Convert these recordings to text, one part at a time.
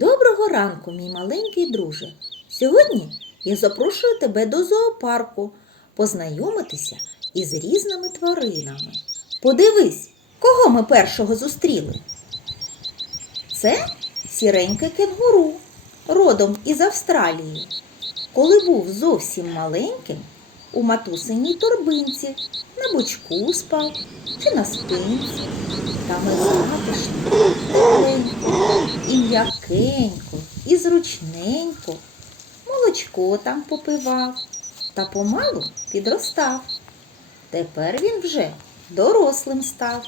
Доброго ранку, мій маленький друже. Сьогодні я запрошую тебе до зоопарку познайомитися із різними тваринами. Подивись, кого ми першого зустріли. Це сіреньке кенгуру, родом із Австралії. Коли був зовсім маленьким, у матусиній торбинці на бочку спав чи на спинці. Затишно, тепленько, і м'якенько, і зручненько. Молочко там попивав та помалу підростав. Тепер він вже дорослим став.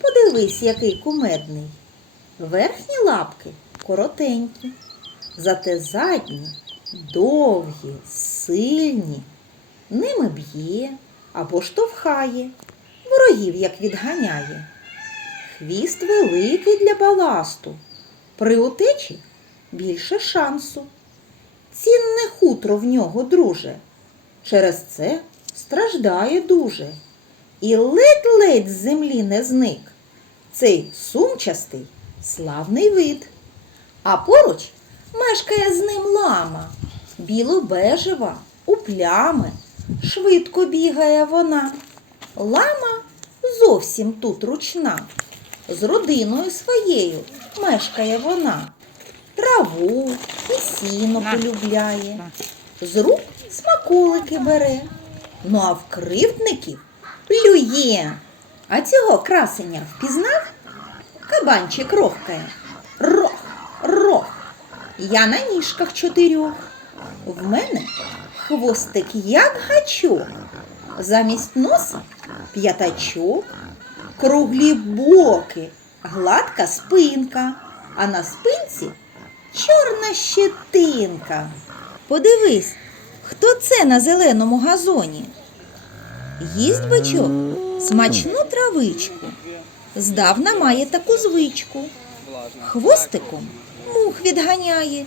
Подивись, який кумедний. Верхні лапки коротенькі, зате задні довгі, сильні. Ними б'є або штовхає, ворогів як відганяє. Хвіст великий для баласту. При утечі більше шансу. Цінне хутро в нього, друже. Через це страждає дуже. І ледь-ледь з землі не зник. Цей сумчастий, славний вид. А поруч мешкає з ним лама, білобежева, у плями. Швидко бігає вона. Лама зовсім тут ручна. З родиною своєю мешкає вона. Траву і сіно полюбляє. З рук смаколики бере. Ну а в кривдників плює. А цього красення впізнав? Кабанчик рохкає. Рох, рох. Я на ніжках чотирьох. В мене хвостик як гачок. Замість носа п'ятачок, круглі боки, гладка спинка, а на спинці чорна щетинка. Подивись, хто це на зеленому газоні? Їсть бичок смачну травичку. Здавна має таку звичку. Хвостиком мух відганяє,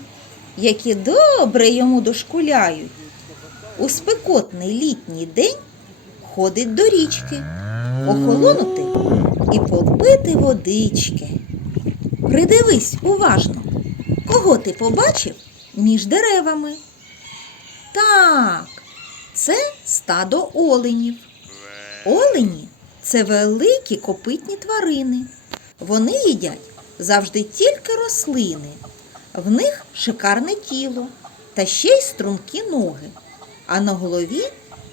які добре йому дошкуляють. У спекотний літній день ходить до річки, охолонути і попити водички. Придивись уважно, кого ти побачив між деревами. Так, це стадо оленів. Олені це великі копитні тварини. Вони їдять завжди тільки рослини. В них шикарне тіло та ще й стрункі ноги. А на голові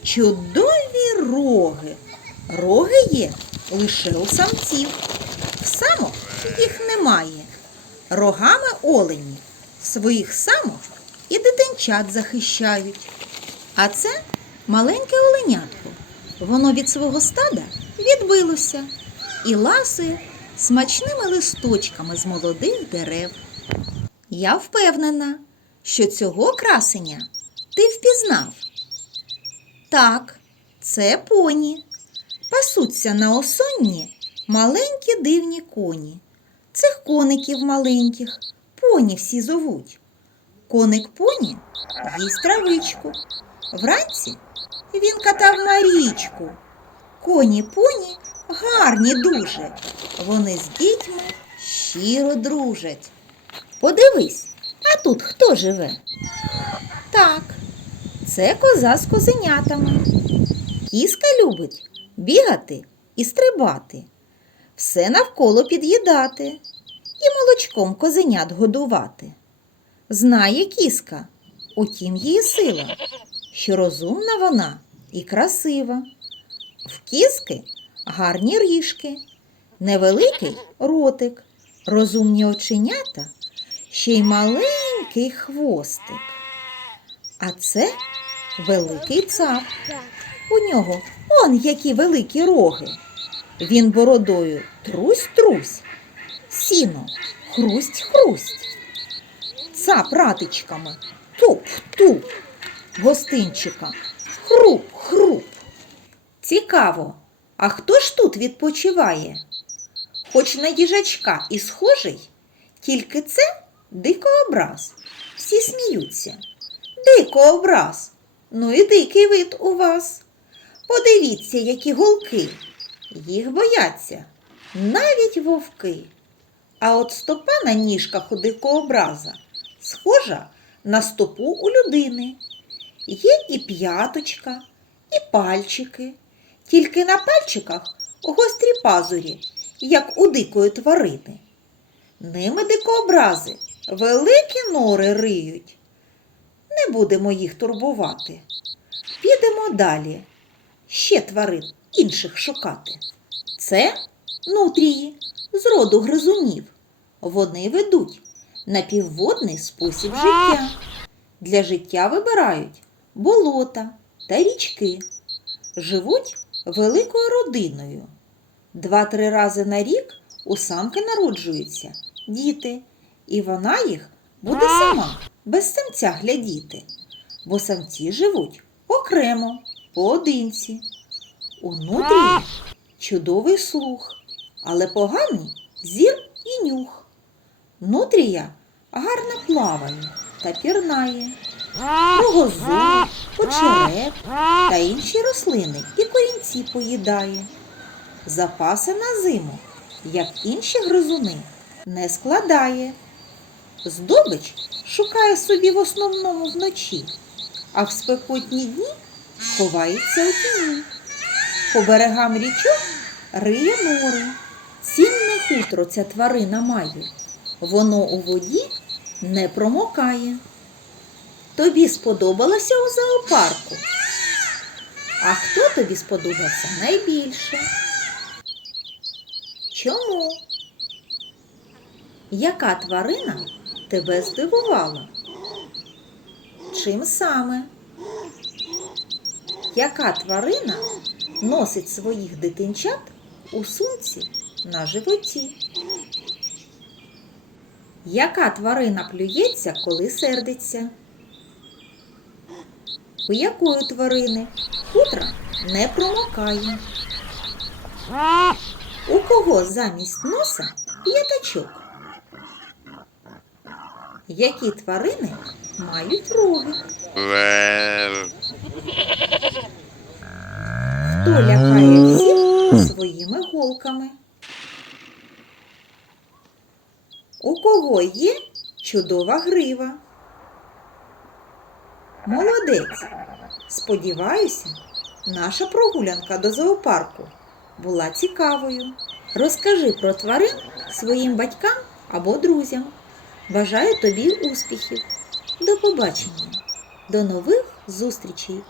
чудові роги. Роги є лише у самців. В самок їх немає. Рогами олені своїх самок і дитинчат захищають. А це маленьке оленятко. Воно від свого стада відбилося і ласує смачними листочками з молодих дерев. Я впевнена, що цього красення ти впізнав. Так, це поні. Пасуться на осонні маленькі дивні коні. Цих коників маленьких поні всі зовуть. Коник поні їсть травичку. Вранці він катав на річку. Коні поні гарні дуже. Вони з дітьми щиро дружать. Подивись, а тут хто живе? Так, це коза з козенятами. Кіска любить бігати і стрибати, все навколо під'їдати і молочком козенят годувати. Знає кіска, утім її сила, що розумна вона і красива. В кіски гарні ріжки, невеликий ротик, розумні оченята, ще й маленький хвостик. А це великий цап. У нього он які великі роги. Він бородою трусь-трусь, сіно хрусть-хрусть. Цап ратичками туп-туп, гостинчика хруп-хруп. Цікаво, а хто ж тут відпочиває? Хоч на їжачка і схожий, тільки це дикообраз. Всі сміються. Дикообраз. Ну і дикий вид у вас. Подивіться, які голки. Їх бояться навіть вовки. А от стопа на ніжках у дикообраза схожа на стопу у людини. Є і п'яточка, і пальчики. Тільки на пальчиках гострі пазурі, як у дикої тварини. Ними дикообрази великі нори риють. Не будемо їх турбувати. Підемо далі. Ще тварин інших шукати. Це нутрії з роду гризунів. Вони ведуть напівводний спосіб життя. Для життя вибирають болота та річки. Живуть великою родиною. Два-три рази на рік у самки народжуються діти, і вона їх буде сама без самця глядіти, бо самці живуть окремо, поодинці. У нутрії чудовий слух, але поганий зір і нюх. Нутрія гарно плаває та пірнає, рогозу, почерет та інші рослини і корінці поїдає. Запаси на зиму, як інші гризуни, не складає. Здобич шукає собі в основному вночі, а в спекотні дні ховається у тіні. По берегам річок риє море. Цінне хутро ця тварина має. Воно у воді не промокає. Тобі сподобалося у зоопарку? А хто тобі сподобався найбільше? Чому? Яка тварина тебе здивувала? Чим саме? Яка тварина носить своїх дитинчат у сумці на животі? Яка тварина плюється, коли сердиться? У якої тварини хутра не промокає? У кого замість носа п'ятачок? Які тварини мають роги? Хто лякає всіх своїми голками? У кого є чудова грива? Молодець! Сподіваюся, наша прогулянка до зоопарку була цікавою. Розкажи про тварин своїм батькам або друзям. Бажаю тобі успіхів. До побачення. До нових зустрічей!